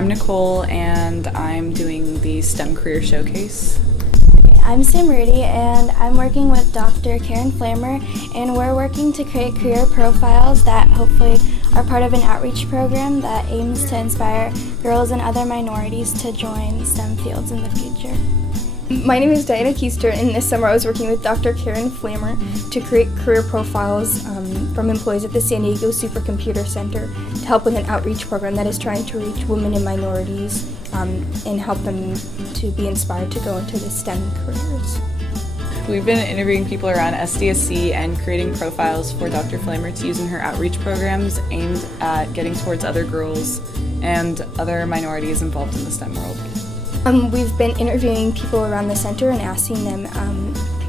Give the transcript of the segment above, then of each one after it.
I'm Nicole, and I'm doing the STEM Career Showcase. I'm Samruddhi, and I'm working with Dr. Katherine Zhuo, and we're working to create career profiles that hopefully are part of an outreach program that aims to inspire girls and other minorities to join STEM fields in the future. My name is Diana Keester, and this summer I was working with Dr. Katherine Zhuo to create career profiles from employees at the San Diego Supercomputer Center to help with an outreach program that is trying to reach women and minorities and help them to be inspired to go into the STEM careers. We've been interviewing people around SDSC and creating profiles for Dr. Flamer to use in her outreach programs aimed at getting towards other girls and other minorities involved in the STEM world. We've been interviewing people around the center and asking them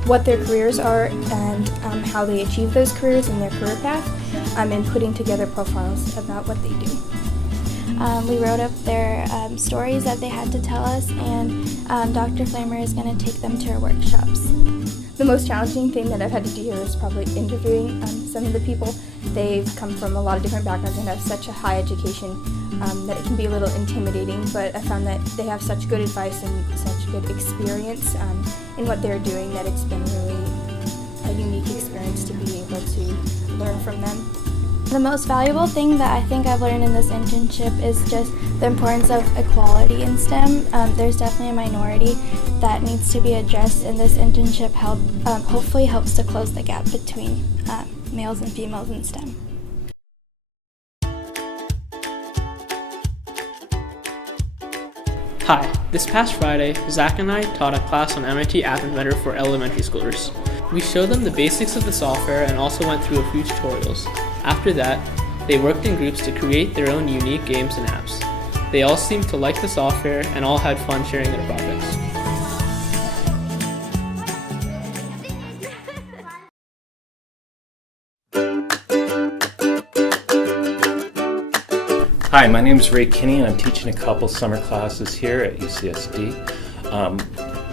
what their careers are and how they achieve those careers in their career path, and putting together profiles about what they do. We wrote up their stories that they had to tell us, and Dr. Flamer is going to take them to our workshops. The most challenging thing that I've had to do here is probably interviewing some of the people. They've come from a lot of different backgrounds and have such a high education that it can be a little intimidating, but I found that they have such good advice and such good experience in what they're doing that it's been really a unique experience to be able to learn from them. The most valuable thing that I think I've learned in this internship is just the importance of equality in STEM. There's definitely a minority that needs to be addressed, and this internship hopefully helps to close the gap between males and females in STEM. Hi, this past Friday, Zach and I taught a class on MIT App Inventor for elementary schoolers. We showed them the basics of the software and also went through a few tutorials. After that, they worked in groups to create their own unique games and apps. They all seemed to like the software and all had fun sharing their projects. Hi, my name is Ray Kinne, and I'm teaching a couple summer classes here at UCSD.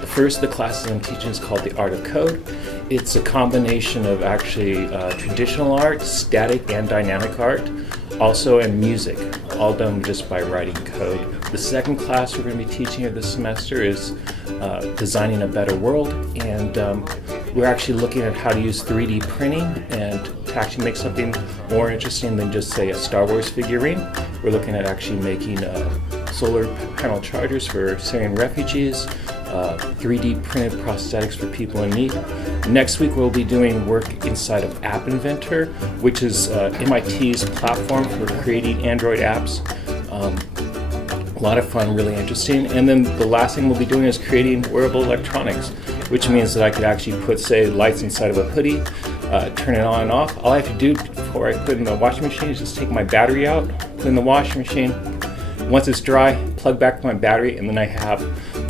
The first of the classes I'm teaching is called The Art of Code. It's a combination of actually traditional art, static and dynamic art, also and music, all done just by writing code. The second class we're going to be teaching here this semester is Designing a Better World, and we're actually looking at how to use 3D printing and to actually make something more interesting than just, say, a Star Wars figurine. We're looking at actually making solar panel chargers for Syrian refugees, 3D printed prosthetics for people in need. Next week we'll be doing work inside of App Inventor, which is MIT's platform for creating Android apps. A lot of fun, really interesting. And then the last thing we'll be doing is creating wearable electronics, which means that I could actually put, say, lights inside of a hoodie, turn it on and off. All I have to do before I put it in the washing machine is just take my battery out, put it in the washing machine. Once it's dry, plug back my battery, and then I have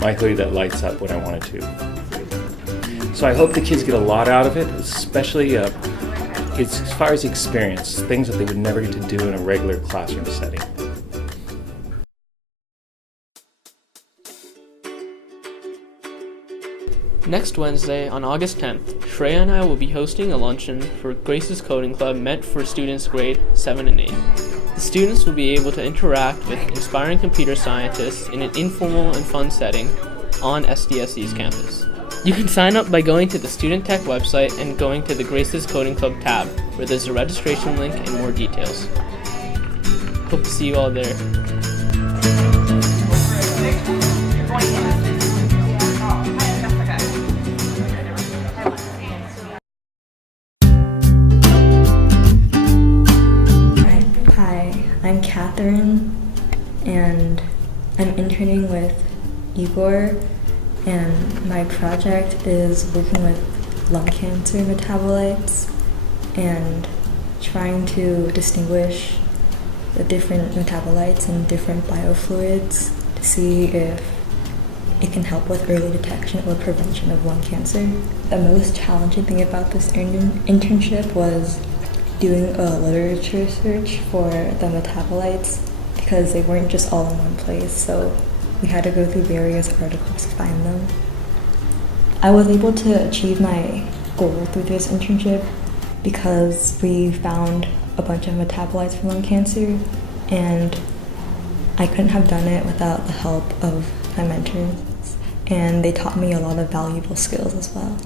my hoodie that lights up when I want it to. So I hope the kids get a lot out of it, especially as far as experience, things that they would never get to do in a regular classroom setting. Next Wednesday, on August 10th, Shreya and I will be hosting a luncheon for Grace's Coding Club meant for students grade 7 and 8. The students will be able to interact with inspiring computer scientists in an informal and fun setting on SDSC's campus. You can sign up by going to the StudentTECH website and going to the Grace's Coding Club tab, where there's a registration link and more details. Hope to see you all there. I'm Katherine, and I'm interning with Igor, and my project is working with lung cancer metabolites and trying to distinguish the different metabolites in different biofluids to see if it can help with early detection or prevention of lung cancer. The most challenging thing about this internship was doing a literature search for the metabolites because they weren't just all in one place, so we had to go through various articles to find them. I was able to achieve my goal through this internship because we found a bunch of metabolites for lung cancer, and I couldn't have done it without the help of my mentors, and they taught me a lot of valuable skills as well.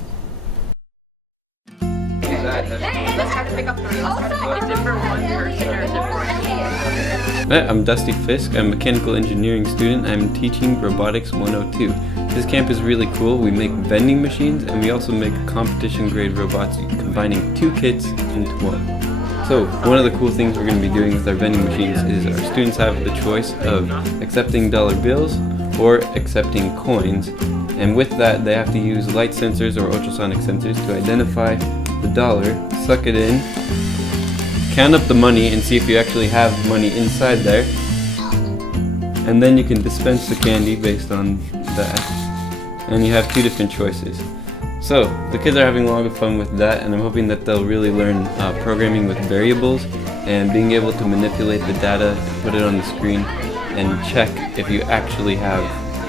I'm Dusty Fisk. I'm a mechanical engineering student. I'm teaching Robotics 102. This camp is really cool. We make vending machines and we also make competition grade robots combining 2 kits into one. So one of the cool things we're going to be doing with our vending machines is our students have the choice of accepting dollar bills or accepting coins, and with that they have to use light sensors or ultrasonic sensors to identify the dollar, suck it in, count up the money and see if you actually have money inside there, and then you can dispense the candy based on that, and you have 2 different choices. So the kids are having a lot of fun with that, and I'm hoping that they'll really learn programming with variables and being able to manipulate the data, to put it on the screen, and check if you actually have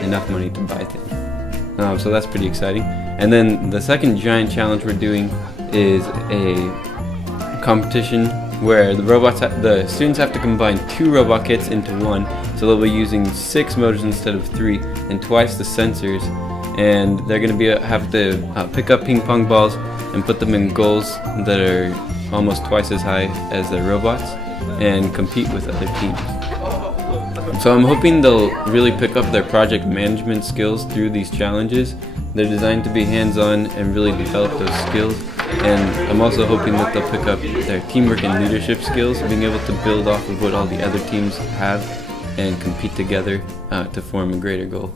enough money to buy things. So that's pretty exciting. And then the second giant challenge we're doing is a competition where the students have to combine 2 robot kits into one, so they'll be using 6 motors instead of 3 and twice the sensors, and they're going to have to pick up ping pong balls and put them in goals that are almost twice as high as their robots and compete with other teams. So I'm hoping they'll really pick up their project management skills through these challenges. They're designed to be hands-on and really develop those skills. And I'm also hoping that they'll pick up their teamwork and leadership skills, being able to build off of what all the other teams have and compete together to form a greater goal.